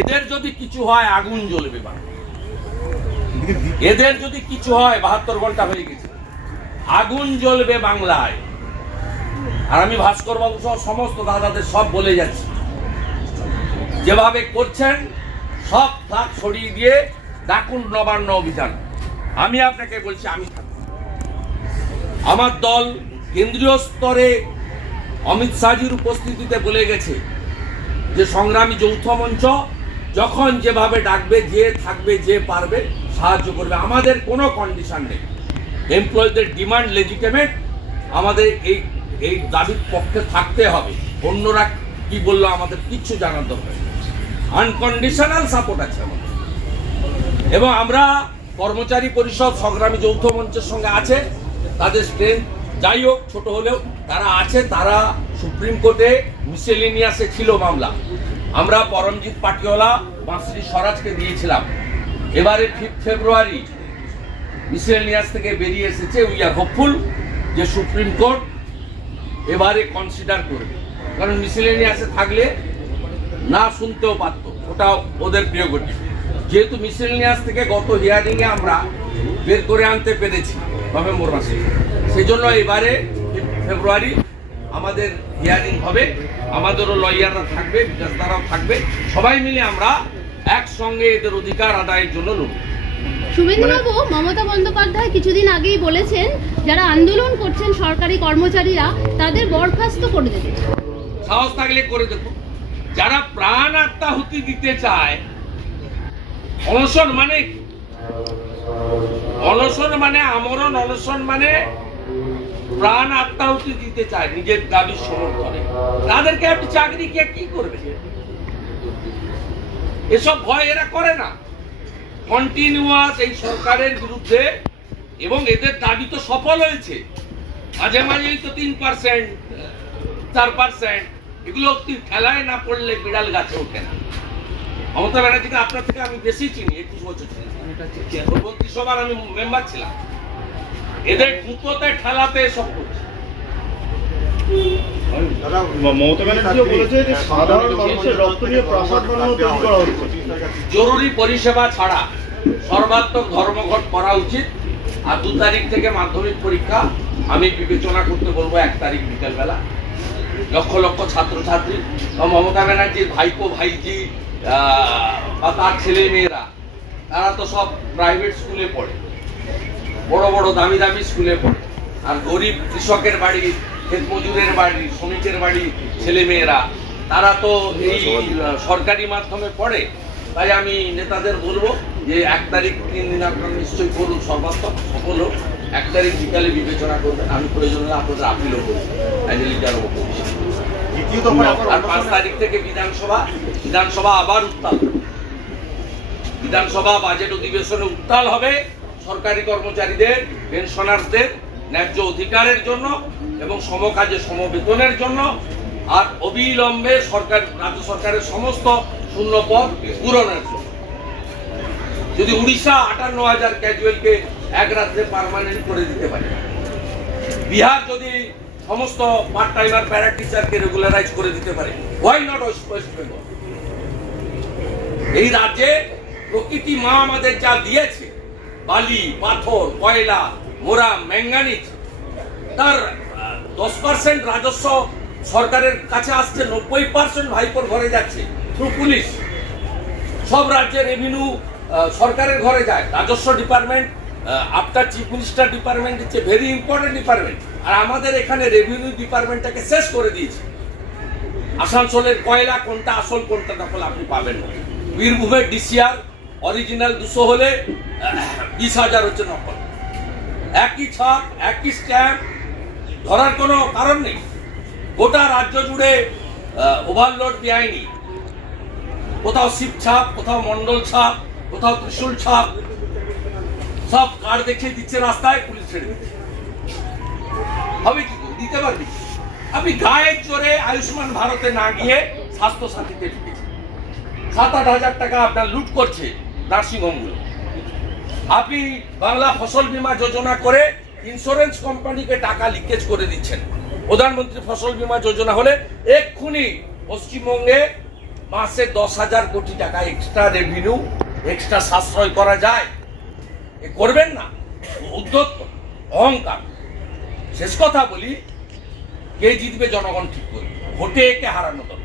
এদের যদি কিছু হয়, আগুন জ্বলবে বাংলা এদের যদি কিছু হয়, বাহাত্তর ঘণ্টা হয়ে গেছে। আগুন জ্বলবে বাংলায়। আর আমি ভাস্কর বাবু সহ সমস্ত দাদাদের সব বলে যাচ্ছি। যেভাবে করছেন, সব ফ্লাগ ছড়িয়ে দিয়ে ডাকুন নবান্ন অভিযান। আমি আপনাকে বলছি, আমি আমার দল কেন্দ্রীয় স্তরে অমিত শাহজির উপস্থিতিতে বলে গেছে যে সংগ্রামী যৌথ মঞ্চ যখন যেভাবে ডাকবে, যে থাকবে, যে পারবে, সাহায্য করবে। আমাদের কোনো কন্ডিশন নেই। এমপ্লয়ীদের ডিমান্ড লেজিটেমেট আমাদের এই এই দাবির পক্ষে থাকতে হবে। অন্যরা কি বলল আমাদের কিচ্ছু জানার দরকার আনকন্ডিশনাল সাপোর্ট আছে আমাদের। এবং আমরা কর্মচারী পরিষদ, সংগ্রামী যৌথ মঞ্চের সঙ্গে আছে। তাদের স্ট্রেংথ যাই হোক, ছোট হলেও তারা আছে। তারা সুপ্রিম কোর্টে মিসেলিনিয়াসে ছিল মামলা। আমরা পরমজিৎ পাটিওয়ালা, বাঁশরি স্বরাজকে দিয়েছিলাম। এবারে ফিফথ ফেব্রুয়ারি মিসেলিনিয়াস থেকে বেরিয়ে এসেছে উই আর হোপফুল যে সুপ্রিম কোর্ট এবারে কনসিডার করবে। কারণ মিসেলিনিয়াসে থাকলে না শুনতেও পারতো ওটা ওদের প্রিয়গটি যেহেতু মিসেলিনিয়াস থেকে গত হিয়ারিংয়ে আমরা বের করে আনতে পেরেছি নভেম্বর মাসে। সেই জন্য এবারে ফেব্রুয়ারি আমাদের হিয়ারিং হবে। আমাদেরও লয়াররা থাকবে বিকাশদারাও থাকবে। সবাই মিলে আমরা একসঙ্গে এদের অধিকার আদায়ের জন্য লড়ব। শুভেন্দুবাবু মমতা বন্দ্যোপাধ্যায় কিছুদিন আগেই বলেছেন যারা আন্দোলন করছেন সরকারি কর্মচারীরা তাদের বরখাস্ত করে দেবে। সাহস থাকলে করে দেব। যারা প্রাণ আত্মাহুতি দিতে চায় অনশন মানে? অনশন মানে আমরণ অনশন মানে প্রাণ আত্মাহুতি দিতে চায়, নিজের দাবির সমর্থনে তাদেরকে আপনি চাকরি কে কি করবে? এসব ভয় এরা করে না। কন্টিনিউয়াস এই সরকারের বিরুদ্ধে এবং এদের দাবি তো সফল হয়েছে। মাঝে মাঝেই তো তিন পার্সেন্ট চার পার্সেন্ট এগুলো খেলায় না পড়লে বিড়াল গাছে ওঠে না। মমতা ব্যানার্জিকে আপনার থেকে আমি বেশি চিনি, একুশ বছর। ছিলাম পূর্ববর্তী সবার আমি মেম্বার ছিলাম। এদের জুতোতে ঠেলাতে করছে। জরুরি পরিষেবা ছাড়া সর্বাত্মক ধর্মঘট করা উচিত। আর দু তারিখ থেকে মাধ্যমিক পরীক্ষা আমি বিবেচনা করতে বলব এক তারিখ বিকেলবেলা। লক্ষ লক্ষ ছাত্রছাত্রী বা মমতা ব্যানার্জির ভাইপো ভাইজি আহ, বা তার ছেলে মেয়েরা তারা তো সব প্রাইভেট স্কুলে পড়ে। বড় বড় দামি দামি স্কুলে পড়ে। আর গরিব কৃষকের বাড়ি ক্ষেত মজুরের বাড়ি শ্রমিকের বাড়ি ছেলে মেয়েরা তারা তো এই সরকারি মাধ্যমে পড়ে। তাই আমি নেতাদের বলব যে এক তারিখ তিন দিন আপনারা নিশ্চয়ই করুন সর্বাত্মক সফল হোক। এক তারিখ বিকালে বিবেচনা করবেন। আমি প্রয়োজন হলে আপনাদের আপিলও করব অ্যাজ এ লিডার অফ দ্বিতীয় দফায় আবার আর পাঁচ তারিখ থেকে বিধানসভা বিধানসভা আবার উত্তাল। বিধানসভা বাজেট অধিবেশনে উত্তাল হবে। সরকারি কর্মচারীদের পেনশনারদের ন্যায্য অধিকারের জন্য এবং সমকাজে সমবেতনের জন্য আর অবিলম্বে সরকার, রাজ্য সরকারের সমস্ত শূন্য পদ পূরণের জন্য। যদি উড়িষ্যা আটান্ন হাজার ক্যাজুয়ালকে এক রাত্রে পারমানেন্ট করে দিতে পারে, বিহার যদি সমস্ত পার্ট টাইমার প্যারা টিচারকে রেগুলারাইজ করে দিতে পারে ওয়াই নট ওয়েস্ট বেঙ্গল এই রাজ্যে প্রকৃতি মা আমাদের যা দিয়েছে বালি, পাথর, কয়লা মোরাম ম্যাঙ্গানিজ তার দশ পার্সেন্ট রাজস্ব সরকারের কাছে আসছে, নব্বই পার্সেন্ট ভাইপোর ঘরে যাচ্ছে থ্রু পুলিশ সব রাজ্যের রেভিনিউ সরকারের ঘরে যায়। রাজস্ব department after chief minister department হচ্ছে ভেরি ইম্পর্টেন্ট ডিপার্টমেন্ট আর আমাদের এখানে রেভিনিউ ডিপার্টমেন্টটাকে শেষ করে দিয়েছে। আসানসোলের কয়লা কোনটা, আসল কোনটা নকল আপনি পাবেন না। বীরভূমের ডিসিআর অরিজিনাল দুশো হলে বিশ হাজার হচ্ছে নকল একই ছাপ, একই স্ট্যাম্প, ধরার কোনো কারণ নেই। গোটা রাজ্য জুড়ে ওভারলোড বেআইনি। কোথাও শিব ছাপ, কোথাও মন্ডল ছাপ, কোথাও ত্রিশুল ছাপ, সব কার্ড দেখিয়ে দিচ্ছে রাস্তায়, পুলিশ ছেড়ে দিচ্ছে। হবে কি দিতে পারবি? আপনি গায়ের জোরে আয়ুষ্মান ভারতে না গিয়ে স্বাস্থ্য সাথীতে ঢুকেছেন সাত আট হাজার টাকা আপনার লুট করছে। নার্সিংহোমগুলো। আপনি বাংলা ফসল বীমা যোজনা করে ইন্স্যুরেন্স কোম্পানিকে টাকা লিকেজ করে দিচ্ছেন। প্রধানমন্ত্রী ফসল বীমা যোজনা হলে এক্ষুনি পশ্চিমবঙ্গে মাসে দশ হাজার কোটি টাকা এক্সট্রা রেভিনিউ এক্সট্রা সাশ্রয় করা যায়। এ করবেন না। উদ্যত অহংকার। শেষ কথা বলি, কে জিতবে জনগণ ঠিক করবে। ভোটে একে হারানো দরকার